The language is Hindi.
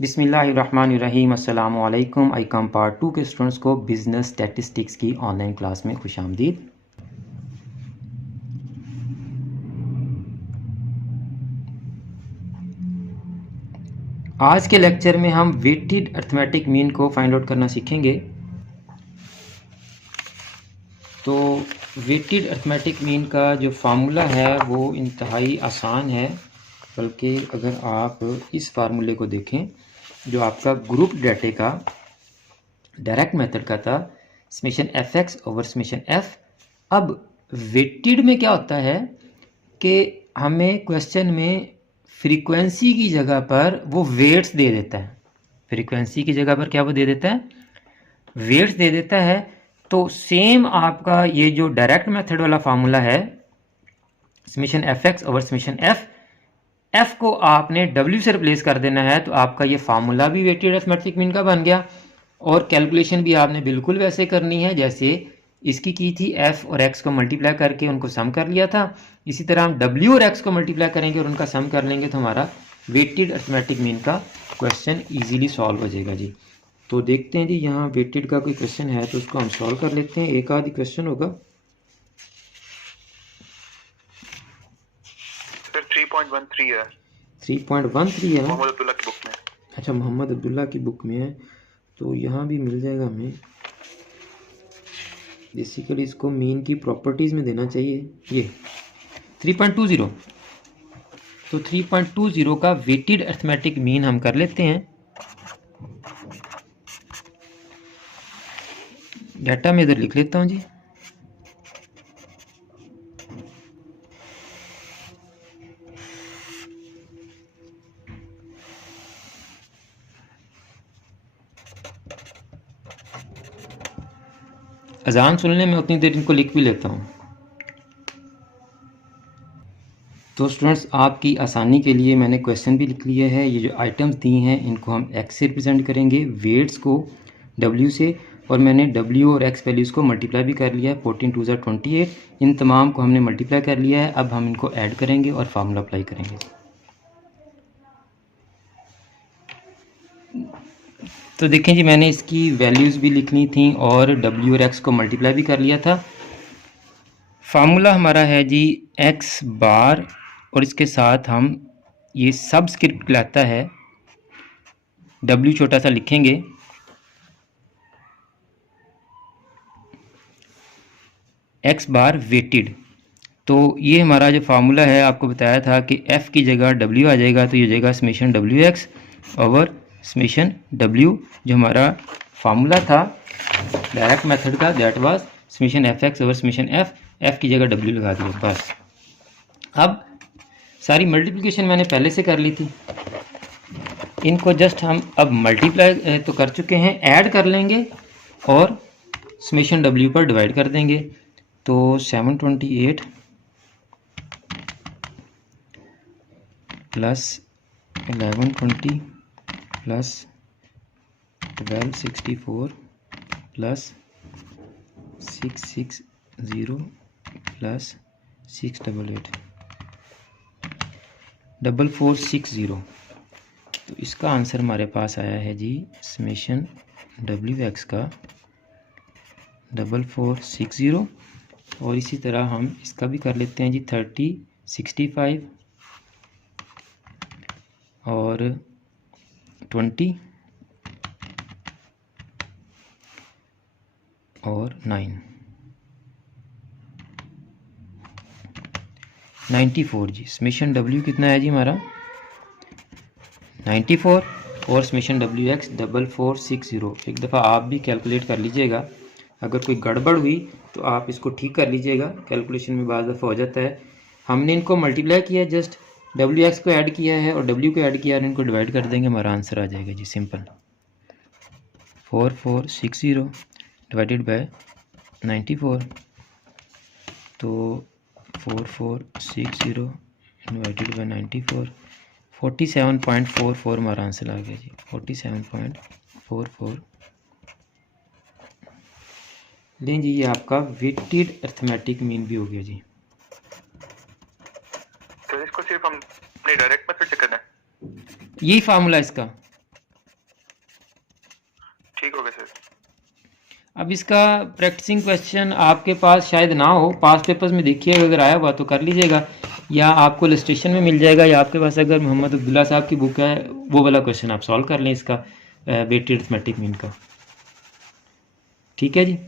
बिस्मिल्लाहिर्रहमानिर्रहीम अस्सलामु अलैकुम। आई कम पार्ट 2 के स्टूडेंट्स को बिज़नेस स्टैटिस्टिक्स की ऑनलाइन क्लास में खुशामदीद। आज के लेक्चर में हम वेटेड अर्थमेटिक मीन को फाइंड आउट करना सीखेंगे। तो वेटेड अर्थमेटिक मीन का जो फार्मूला है वो इंतहाई आसान है, बल्कि अगर आप इस फार्मूले को देखें जो आपका ग्रुप डाटे का डायरेक्ट मेथड का था, summation F x over summation F. अब वेटेड में क्या होता है कि हमें क्वेश्चन में फ्रीक्वेंसी की जगह पर वो वेट्स दे देता है। फ्रीक्वेंसी की जगह पर क्या वो दे देता है? वेट्स दे देता है। तो सेम आपका ये जो डायरेक्ट मेथड वाला फार्मूला है, summation F x over summation F, F को आपने डब्ल्यू से रिप्लेस कर देना है, तो आपका ये फार्मूला भी वेटेड अर्थमेटिक मीन का बन गया। और कैलकुलेशन भी आपने बिल्कुल वैसे करनी है जैसे इसकी की थी, एफ और एक्स को मल्टीप्लाई करके उनको सम कर लिया था। इसी तरह हम डब्ल्यू और एक्स को मल्टीप्लाई करेंगे और उनका सम कर लेंगे, तो हमारा वेटेड अर्थमेटिक मीन का क्वेश्चन ईजिली सॉल्व हो जाएगा जी। तो देखते हैं जी, यहाँ वेटेड का कोई क्वेश्चन है तो उसको हम सॉल्व कर लेते हैं। एक आधी क्वेश्चन होगा। 3.13 है। 3.13 है मोहम्मद अब्दुल्ला की बुक में। अच्छा, मोहम्मद अब्दुल्ला की बुक में है, तो यहाँ भी मिल जाएगा हमें। बेसिकली इसको मीन की प्रॉपर्टीज़ में देना चाहिए। ये 3.20, तो 3.20 का वेटेड अर्थमेटिक मीन हम कर लेते हैं। डाटा में इधर लिख लेता हूँ जी। अजान सुनने में उतनी देर इनको लिख भी लेता हूँ। तो स्टूडेंट्स, आपकी आसानी के लिए मैंने क्वेश्चन भी लिख लिया है। ये जो आइटम्स दी हैं इनको हम एक्स से रिप्रेजेंट करेंगे, वेट्स को डब्ल्यू से, और मैंने डब्ल्यू और एक्स वैल्यूज़ को मल्टीप्लाई भी कर लिया है। 14 2 28, इन तमाम को हमने मल्टीप्लाई कर लिया है। अब हम इनको ऐड करेंगे और फार्मूला अप्लाई करेंगे। तो देखें जी, मैंने इसकी वैल्यूज़ भी लिखनी थी और डब्ल्यू और एक्स को मल्टीप्लाई भी कर लिया था। फार्मूला हमारा है जी एक्स बार, और इसके साथ हम ये सबस्क्रिप्ट कहलाता है, डब्ल्यू छोटा सा लिखेंगे, एक्स बार वेटेड। तो ये हमारा जो फार्मूला है, आपको बताया था कि एफ़ की जगह डब्ल्यू आ जाएगा, तो ये जाएगा summation W x over summation W. जो हमारा फार्मूला था डायरेक्ट मेथड का, that was summation F x over summation F, F की जगह डब्ल्यू लगा दिया बस। अब सारी मल्टीप्लिकेशन मैंने पहले से कर ली थी, इनको जस्ट हम अब मल्टीप्लाई तो कर चुके हैं, ऐड कर लेंगे और समेशन डब्ल्यू पर डिवाइड कर देंगे। तो 728 प्लस 1120 प्लस 1264 प्लस 660 प्लस 688 4460। तो इसका आंसर हमारे पास आया है जी समेशन डब्ल्यू एक्स का 4460। और इसी तरह हम इसका भी कर लेते हैं जी 30 65 और 20 और 9 94 जी। समेशन डब्ल्यू कितना है जी हमारा 94 और समेशन डब्ल्यू एक्स 4460। एक दफ़ा आप भी कैलकुलेट कर लीजिएगा, अगर कोई गड़बड़ हुई तो आप इसको ठीक कर लीजिएगा। कैलकुलेशन में बाज़ दफ़ा हो जाता है। हमने इनको मल्टीप्लाई किया, जस्ट डब्ल्यू एक्स को ऐड किया है और डब्ल्यू को ऐड किया और इनको डिवाइड कर देंगे, हमारा आंसर आ जाएगा जी सिंपल। 4460 डिवाइडेड बाय 94, तो 4460 डिवाइडेड बाय 94, 47.44 हमारा आंसर आ गया जी, 47.44। लें जी, ये आपका वेटेड अर्थमेटिक मीन भी हो गया जी। तो इसको सिर्फ हमने डायरेक्ट मेथड से करना है, यही फार्मूला इसका। अब इसका प्रैक्टिसिंग क्वेश्चन आपके पास शायद ना हो, पास पेपर्स में देखिएगा, अगर आया हुआ तो कर लीजिएगा, या आपको इलस्ट्रेशन में मिल जाएगा, या आपके पास अगर मोहम्मद अब्दुल्ला साहब की बुक है वो वाला क्वेश्चन आप सॉल्व कर लें इसका वेटेड अरिथमेटिक मीन का। ठीक है जी।